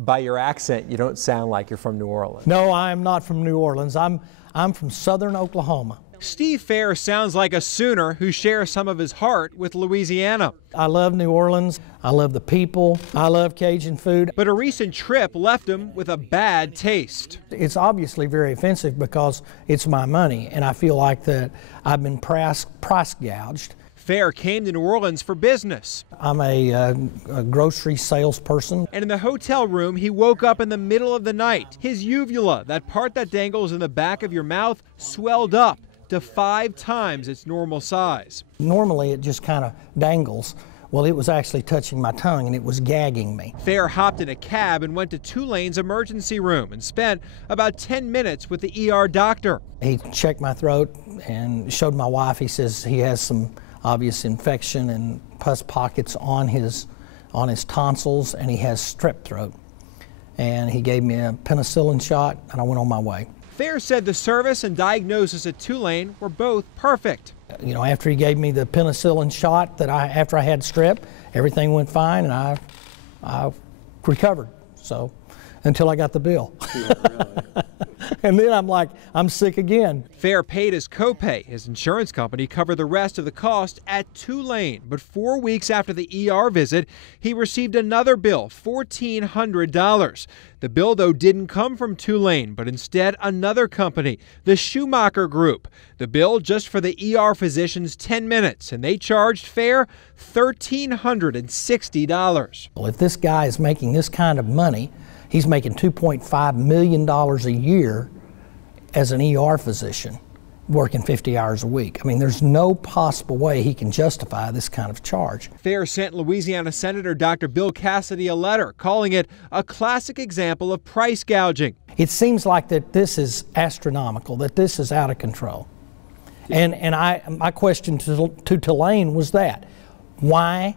By your accent, you don't sound like you're from New Orleans. No, I am not from New Orleans. I'm from southern Oklahoma. Steve Fair sounds like a Sooner who shares some of his heart with Louisiana. I love New Orleans. I love the people. I love Cajun food. But a recent trip left him with a bad taste. It's obviously very offensive because it's my money, and I feel like that I've been price gouged. Fair came to New Orleans for business. I'm a grocery salesperson. And in the hotel room, he woke up in the middle of the night. His uvula, that part that dangles in the back of your mouth, swelled up to 5 times its normal size. Normally it just kind of dangles. Well, it was actually touching my tongue and it was gagging me. Fair hopped in a cab and went to Tulane's emergency room and spent about 10 minutes with the ER doctor. He checked my throat and showed my wife. He says he has some obvious infection and pus pockets on his tonsils, and he has strep throat. And he gave me a penicillin shot and I went on my way. Fair said the service and diagnosis at Tulane were both perfect. You know, after he gave me the penicillin shot after I had strep, everything went fine and I recovered. So, until I got the bill. Yeah, really. And then I'm like, I'm sick again. Fair paid his copay. His insurance company covered the rest of the cost at Tulane. But 4 weeks after the ER visit, he received another bill, $1,400. The bill, though, didn't come from Tulane, but instead another company, the Schumacher Group. The bill just for the ER physicians 10 minutes, and they charged Fair $1,360. Well, if this guy is making this kind of money, he's making $2.5 million a year as an ER physician, working 50 hours a week. I mean, there's no possible way he can justify this kind of charge. Fair sent Louisiana Senator Dr. Bill Cassidy a letter calling it a classic example of price gouging. It seems like that this is astronomical, that this is out of control. And my question to Tulane was that, why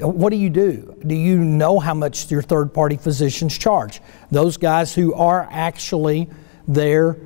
what do you do? Do you know how much your third-party physicians charge? Those guys who are actually there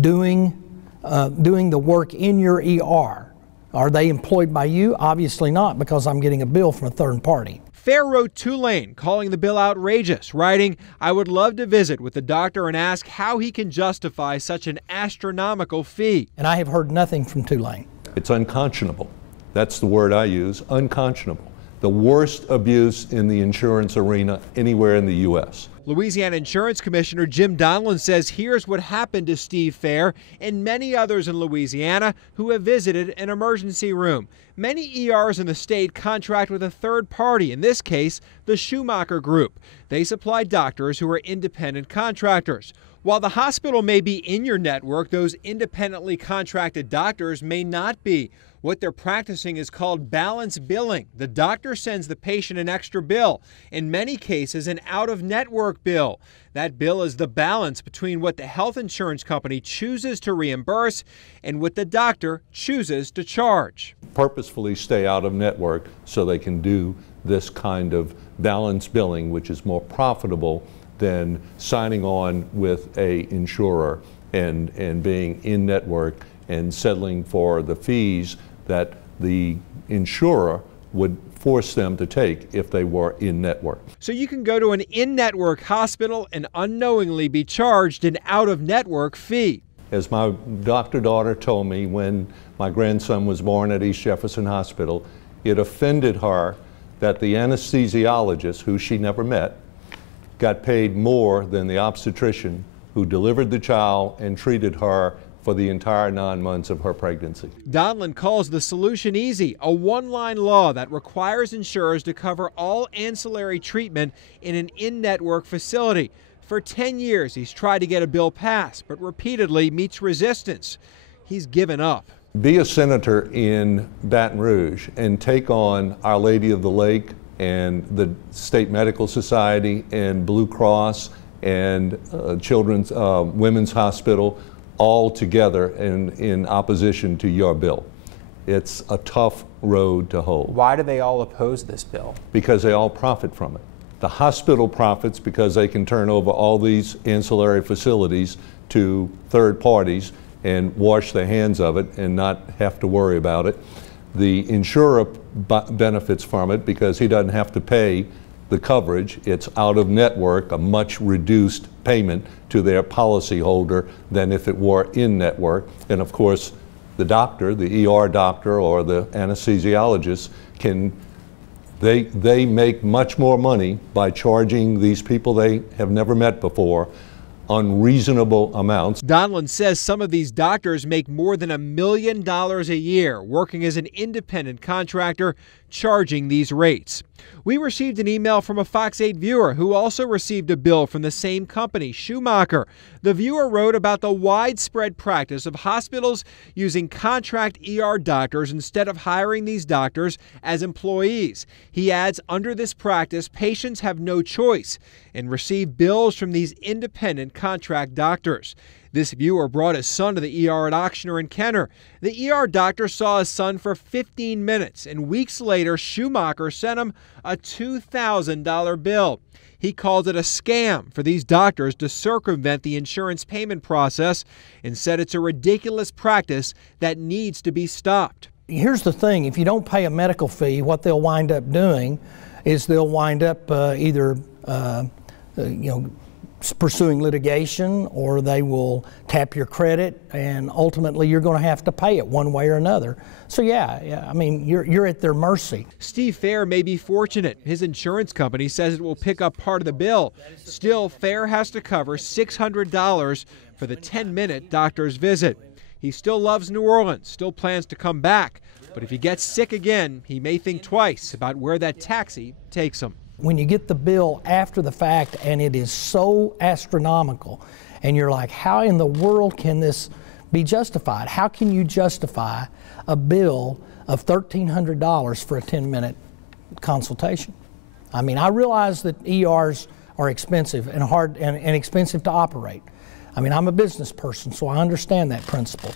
doing the work in your ER, are they employed by you? Obviously not, because I'm getting a bill from a third party. Fair wrote Tulane, calling the bill outrageous, writing, "I would love to visit with the doctor and ask how he can justify such an astronomical fee." And I have heard nothing from Tulane. It's unconscionable. That's the word I use, unconscionable. The worst abuse in the insurance arena anywhere in the U.S. Louisiana Insurance Commissioner Jim Donelon says here's what happened to Steve Fair and many others in Louisiana who have visited an emergency room. Many ERs in the state contract with a third party, in this case, the Schumacher Group. They supply doctors who are independent contractors. While the hospital may be in your network, those independently contracted doctors may not be. What they're practicing is called balance billing. The doctor sends the patient an extra bill, in many cases an out-of-network bill. That bill is the balance between what the health insurance company chooses to reimburse and what the doctor chooses to charge. Purposefully stay out of network so they can do this kind of balance billing, which is more profitable than signing on with an insurer and being in network and settling for the fees that the insurer would force them to take if they were in network. So you can go to an in-network hospital and unknowingly be charged an out-of-network fee. As my doctor daughter told me when my grandson was born at East Jefferson Hospital, it offended her that the anesthesiologist, who she never met, got paid more than the obstetrician who delivered the child and treated her for the entire 9 months of her pregnancy. Donelon calls the solution easy, a one-line law that requires insurers to cover all ancillary treatment in an in-network facility. For 10 years, he's tried to get a bill passed, but repeatedly meets resistance. He's given up. Be a senator in Baton Rouge and take on Our Lady of the Lake and the State Medical Society and Blue Cross and Children's Women's Hospital all together in opposition to your bill. It's a tough road to hoe. Why do they all oppose this bill? Because they all profit from it. The hospital profits because they can turn over all these ancillary facilities to third parties and wash their hands of it and not have to worry about it. The insurer benefits from it because he doesn't have to pay the coverage. It's out of network, a much reduced payment to their policyholder than if it were in network. And of course, the doctor, the ER doctor or the anesthesiologist they make much more money by charging these people they have never met before unreasonable amounts. Donelon says some of these doctors make more than $1 million a year working as an independent contractor, charging these rates. We received an email from a Fox 8 viewer who also received a bill from the same company, Schumacher. The viewer wrote about the widespread practice of hospitals using contract ER doctors instead of hiring these doctors as employees. He adds, under this practice, patients have no choice and receive bills from these independent contract doctors. This viewer brought his son to the ER at Auctioner in Kenner. The ER doctor saw his son for 15 minutes, and weeks later, Schumacher sent him a $2,000 bill. He called it a scam for these doctors to circumvent the insurance payment process and said it's a ridiculous practice that needs to be stopped. Here's the thing, if you don't pay a medical fee, what they'll wind up doing is they'll wind up either pursuing litigation, or they will tap your credit, and ultimately you're going to have to pay it one way or another. So yeah, I mean, you're at their mercy. Steve Fair may be fortunate. His insurance company says it will pick up part of the bill. Still, Fair has to cover $600 for the 10-minute doctor's visit. He still loves New Orleans, still plans to come back, but if he gets sick again, he may think twice about where that taxi takes him. When you get the bill after the fact and it is so astronomical, and you're like, how in the world can this be justified? How can you justify a bill of $1,300 for a 10-minute consultation? I mean, I realize that ERs are expensive and hard and expensive to operate. I mean, I'm a business person, so I understand that principle.